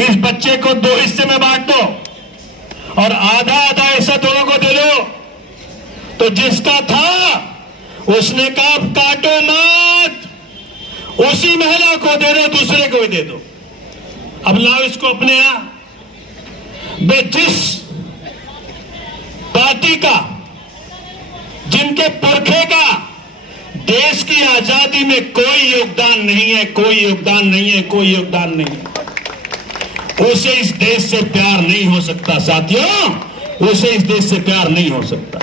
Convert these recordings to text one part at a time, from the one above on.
इस बच्चे को 2 हिस्से में बांट दो और आधा आधा हिस्सा दोनों को दे दो। तो जिसका था उसने कहा काटो मत, उसी महिला को दे दो, दूसरे को ही दे दो। अब लाओ इसको अपने यहां। जिस पार्टी का, जिनके पुरखे का देश की आजादी में कोई योगदान नहीं है, कोई योगदान नहीं है, कोई योगदान नहीं है, उसे इस देश से प्यार नहीं हो सकता साथियों, उसे इस देश से प्यार नहीं हो सकता।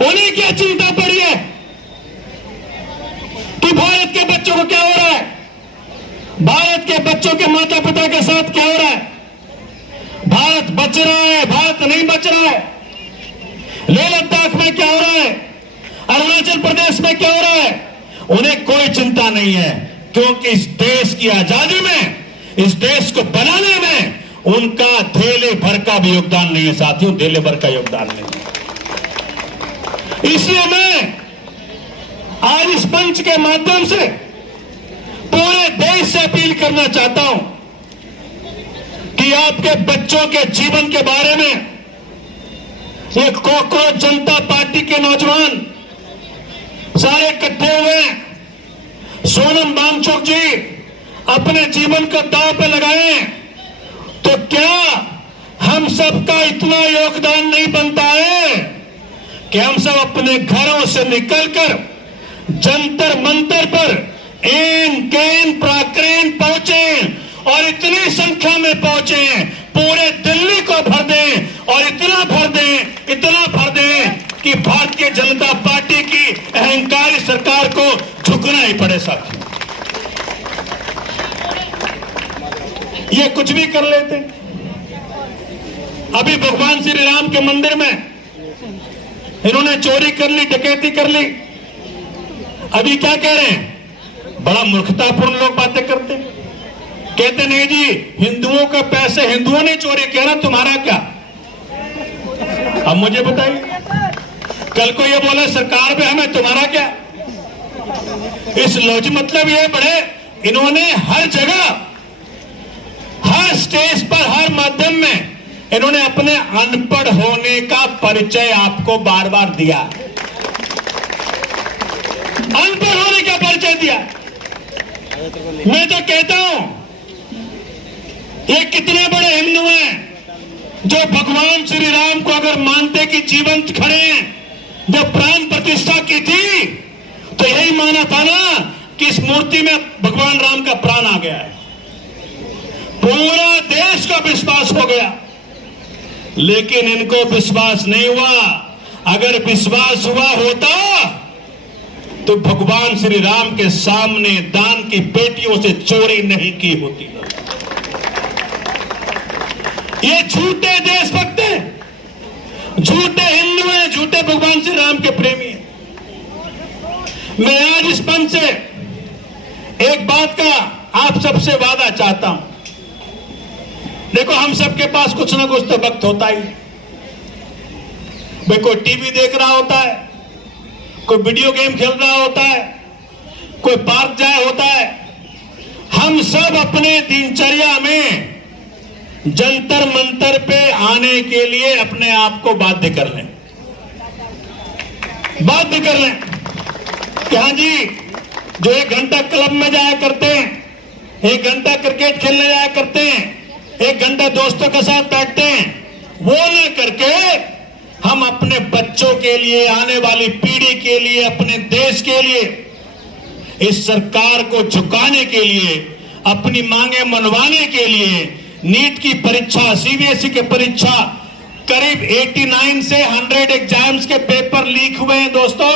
उन्हें क्या चिंता पड़ी है कि भारत के बच्चों को क्या हो रहा है, भारत के बच्चों के माता पिता के साथ क्या हो रहा है, भारत बच रहा है, भारत नहीं बच रहा है, लेह लद्दाख में क्या हो रहा है, अरुणाचल प्रदेश में क्या हो रहा है, उन्हें कोई चिंता नहीं है, क्योंकि इस देश की आजादी में, इस देश को बनाने में उनका धेले भर का भी योगदान नहीं है साथियों, धेले भर का योगदान नहीं है। इसलिए मैं आज इस मंच के माध्यम से पूरे देश से अपील करना चाहता हूं कि आपके बच्चों के जीवन के बारे में ये कॉकरोच जनता पार्टी के नौजवान सारे इकट्ठे हुए, सोनम वांगचुक जी अपने जीवन को दांव पे लगाए, तो क्या हम सबका इतना योगदान नहीं बनता है कि हम सब अपने घरों से निकलकर जंतर मंतर पर एन कैन पराक्रम पहुंचे और इतनी संख्या में पहुंचे, पूरे दिल्ली को भर दें और इतना भर दें, इतना भर दें कि भारतीय जनता पार्टी की अहंकारी सरकार को झुकना ही पड़े साथियों। ये कुछ भी कर लेते। अभी भगवान श्री राम के मंदिर में इन्होंने चोरी कर ली, डकैती कर ली। अभी क्या कह रहे हैं, बड़ा मूर्खतापूर्ण लोग बातें करते, कहते नहीं जी हिंदुओं का पैसे हिंदुओं ने चोरी किया ना, तुम्हारा क्या। अब मुझे बताइए, कल को ये बोला सरकार में हमें, तुम्हारा क्या। इस लॉजिक मतलब ये बड़े इन्होंने हर जगह, हर स्टेज पर, हर माध्यम में इन्होंने अपने अनपढ़ होने का परिचय आपको बार बार दिया, अनपढ़ होने का परिचय दिया। मैं तो कहता हूं ये कितने बड़े हिंदू हैं जो भगवान श्री राम को अगर मानते कि जीवंत खड़े हैं, जब प्राण प्रतिष्ठा की थी तो यही माना था ना कि इस मूर्ति में भगवान राम का प्राण आ गया है। पूरा देश को विश्वास हो गया, लेकिन इनको विश्वास नहीं हुआ। अगर विश्वास हुआ होता तो भगवान श्री राम के सामने दान की पेटियों से चोरी नहीं की होती। ये झूठे देशभक्त हैं, झूठे हिंदू हैं, झूठे भगवान श्री राम के प्रेमी हैं। मैं आज इस मंच से एक बात का आप सबसे वादा चाहता हूं। देखो, हम सबके पास कुछ ना कुछ तो वक्त होता ही। भाई कोई टीवी देख रहा होता है, कोई वीडियो गेम खेल रहा होता है, कोई पार्क जाए होता है। हम सब अपने दिनचर्या में जंतर मंतर पे आने के लिए अपने आप को बाध्य कर लें, बाध्य कर लें कि हाँ जी, जो 1 घंटा क्लब में जाया करते हैं, 1 घंटा क्रिकेट खेलने जाया करते हैं, 1 घंटा दोस्तों के साथ बैठते हैं, वो न करके हम अपने बच्चों के लिए, आने वाली पीढ़ी के लिए, अपने देश के लिए, इस सरकार को झुकाने के लिए, अपनी मांगे मनवाने के लिए, नीट की परीक्षा, सीबीएसई की परीक्षा, करीब 89 से 100 एग्जाम्स के पेपर लीक हुए हैं दोस्तों।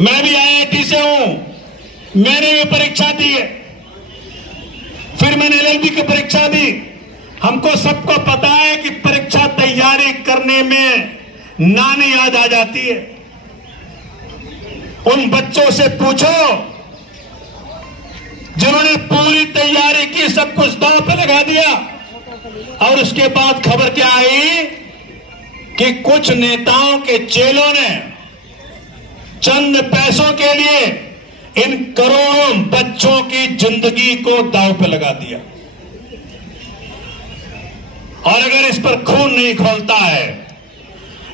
मैं भी आईआईटी से हूं, मैंने भी परीक्षा दी है, फिर मैंने एलएलबी की परीक्षा दी। हमको सबको पता है कि परीक्षा तैयारी करने में नानी याद आ जाती है। उन बच्चों से पूछो जिन्होंने पूरी तैयारी की, सब कुछ दांव पे लगा दिया, और उसके बाद खबर क्या आई कि कुछ नेताओं के चेलों ने चंद पैसों के लिए इन करोड़ों बच्चों की जिंदगी को दांव पे लगा दिया। और अगर इस पर खून नहीं खौलता है,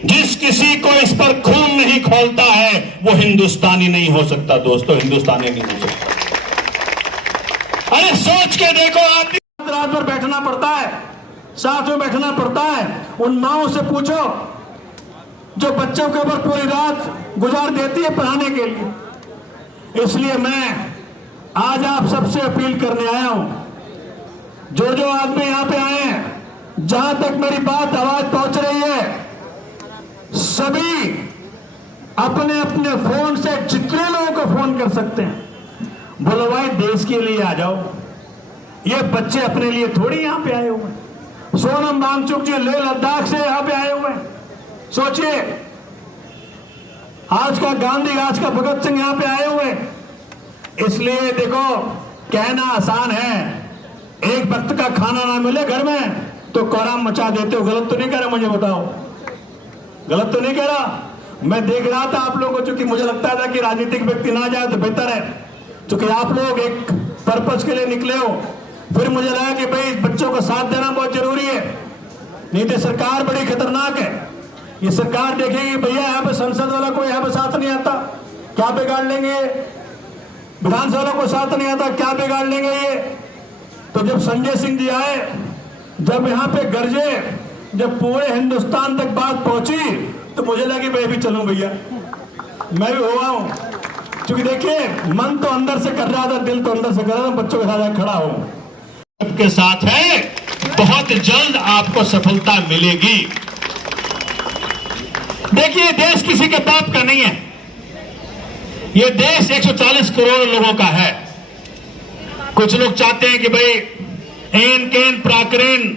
जिस किसी को इस पर खून नहीं खौलता है, वो हिंदुस्तानी नहीं हो सकता दोस्तों, हिंदुस्तानी नहीं हो सकता। अरे सोच के देखो, आदमी रात भर बैठना पड़ता है, साथ में बैठना पड़ता है। उन माओं से पूछो जो बच्चों के ऊपर पूरी रात गुजार देती है पढ़ाने के लिए। इसलिए मैं आज आप सबसे अपील करने आया हूं, जो आदमी यहां पे आए हैं, जहां तक मेरी बात आवाज पहुंच रही है, सभी अपने अपने फोन से जितने लोगों को फोन कर सकते हैं, बोलो भाई देश के लिए आ जाओ। ये बच्चे अपने लिए थोड़ी यहां पे आए हुए हैं। सोनम वांगचुक जी लेह लद्दाख से यहां पे आए हुए हैं। सोचिए, आज का गांधी, आज का भगत सिंह यहां पे आए हुए हैं। इसलिए देखो, कहना आसान है, एक वक्त का खाना ना मिले घर में तो कोहराम मचा देते हो। गलत तो नहीं कह रहा, मुझे बताओ, गलत तो नहीं कह रहा। मैं देख रहा था आप लोगों को, चूंकि मुझे लगता था कि राजनीतिक व्यक्ति ना जाए तो बेहतर है, क्योंकि आप लोग एक पर्पस के लिए निकले हो। फिर मुझे लगा कि भाई बच्चों को साथ देना बहुत जरूरी है, नहीं तो सरकार बड़ी खतरनाक है। ये सरकार देखेगी भैया यहाँ पे संसद वाला कोई यहाँ पे साथ नहीं आता, क्या बिगाड़ लेंगे, विधानसभा को साथ नहीं आता, क्या बिगाड़ लेंगे ये। तो जब संजय सिंह जी आए, जब यहाँ पे गरजे, जब पूरे हिंदुस्तान तक बात पहुंची, तो मुझे लगी मैं भी चलूं भैया, मैं भी हुआ हूं। क्योंकि देखिए, मन तो अंदर से कर रहा था, दिल तो अंदर से कर रहा था, बच्चों के साथ खड़ा हूं। सबके साथ है, बहुत जल्द आपको सफलता मिलेगी। देखिए, देश किसी के बाप का नहीं है, ये देश 140 करोड़ लोगों का है। कुछ लोग चाहते हैं कि भाई एन केन प्राकरेन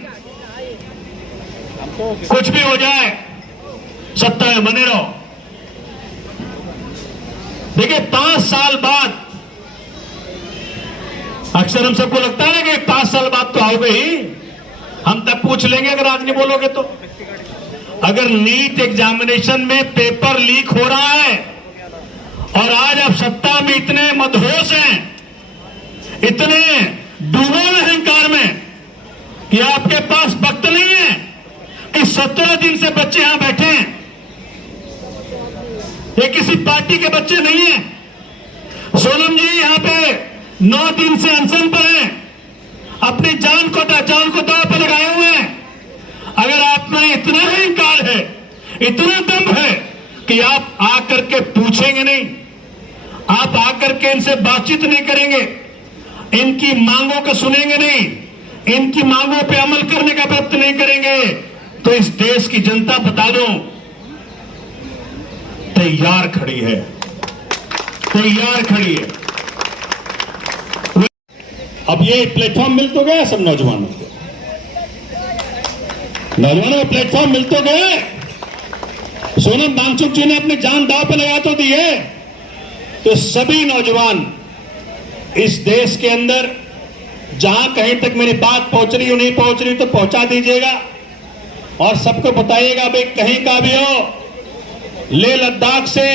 कुछ भी हो जाए, सत्ता में बने रहो। देखिए, 5 साल बाद, अक्सर हम सबको लगता है ना कि 5 साल बाद तो आओगे ही, हम तब पूछ लेंगे अगर आज नहीं बोलोगे तो। अगर नीट एग्जामिनेशन में पेपर लीक हो रहा है और आज आप सत्ता में इतने मदहोश हैं, इतने डूबे हुए अहंकार में कि आपके पास वक्त नहीं है कि 17 दिन से बच्चे यहां बैठे हैं। ये किसी पार्टी के बच्चे नहीं हैं। सोनम जी यहाँ पे 9 दिन से अनशन पर हैं, अपनी जान को दांव पर लगाए हुए हैं। अगर आप में इतना अहंकार है, इतना दम है कि आप आकर के पूछेंगे नहीं, आप आकर के इनसे बातचीत नहीं करेंगे, इनकी मांगों को सुनेंगे नहीं, इनकी मांगों पे अमल करने का प्रयत्न नहीं करेंगे, तो इस देश की जनता, बता दो, तैयार खड़ी है, तैयार खड़ी है। अब ये प्लेटफॉर्म मिल तो गया सब नौजवानों को, प्लेटफॉर्म मिल तो गए। सोनम वांगचुक जी ने अपनी जान दांव पे लगा तो दी है। तो सभी नौजवान इस देश के अंदर, जहां कहीं तक मेरी बात पहुंच रही हो, नहीं पहुंच रही तो पहुंचा दीजिएगा और सबको बताइएगा भाई, कहीं का भी हो, लेह लद्दाख से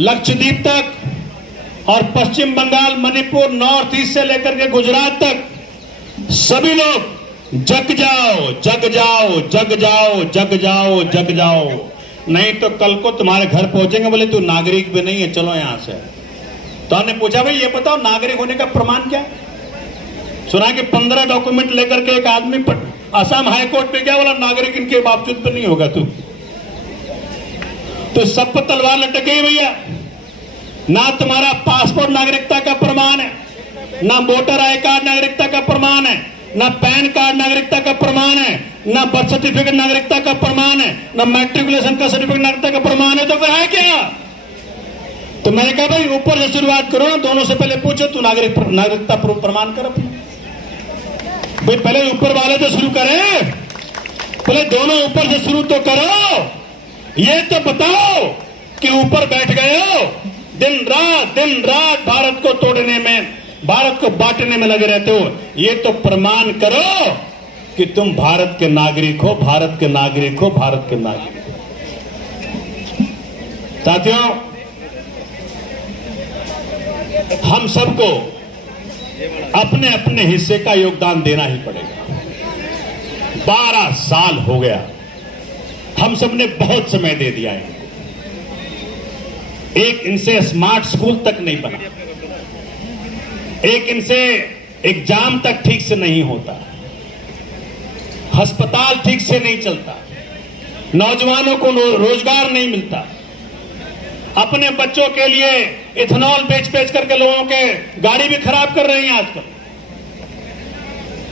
लक्षद्वीप तक और पश्चिम बंगाल, मणिपुर, नॉर्थ ईस्ट से लेकर के गुजरात तक, सभी लोग जग जाओ, जग जाओ, जग जाओ, जग जाओ, जग जाओ, नहीं तो कल को तुम्हारे घर पहुंचेंगे, बोले तू नागरिक भी नहीं है, चलो यहां से। तो हमने पूछा भाई ये बताओ नागरिक होने का प्रमाण क्या? सुना कि 15 डॉक्यूमेंट लेकर के एक आदमी असम हाईकोर्ट पे गया, बोला नागरिक इनके बावजूद भी नहीं होगा तू। तो सब पर तलवार लटक गई भैया। ना तुम्हारा पासपोर्ट नागरिकता का प्रमाण है, ना वोटर आई कार्ड नागरिकता का प्रमाण है, ना पैन कार्ड नागरिकता का प्रमाण है, ना बर्थ सर्टिफिकेट नागरिकता का प्रमाण है, ना मैट्रिकुलेशन का सर्टिफिकेट नागरिकता का प्रमाण है, तो फिर है क्या? तो मैंने कहा भाई ऊपर से शुरुआत करो ना, दोनों से पहले पूछो तू नागरिकता प्रमाण कर अपना। भाई पहले ऊपर वाले तो शुरू करें, पहले दोनों ऊपर से शुरू तो करो। ये तो बताओ कि ऊपर बैठ गए हो, दिन रात भारत को तोड़ने में, भारत को बांटने में लगे रहते हो। ये तो प्रमाण करो कि तुम भारत के नागरिक हो, भारत के नागरिक हो, भारत के नागरिक हो। साथियों, हम सबको अपने अपने हिस्से का योगदान देना ही पड़ेगा। 12 साल हो गया, हम सबने बहुत समय दे दिया है। एक इनसे स्मार्ट स्कूल तक नहीं बना, एक इनसे एग्जाम तक ठीक से नहीं होता, अस्पताल ठीक से नहीं चलता, नौजवानों को रोजगार नहीं मिलता। अपने बच्चों के लिए इथेनॉल बेच करके लोगों के गाड़ी भी खराब कर रहे हैं आजकल।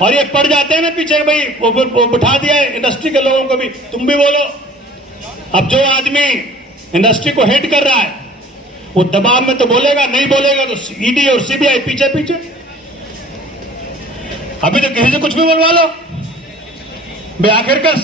और ये पड़ जाते हैं ना पीछे, भाई वो बिठा दिया है इंडस्ट्री के लोगों को भी, तुम भी बोलो। अब जो आदमी इंडस्ट्री को हेड कर रहा है वो दबाव में तो बोलेगा, नहीं बोलेगा तो ईडी और सीबीआई पीछे पीछे। अभी तो किसी से कुछ भी बोलवा लो, आखिरकार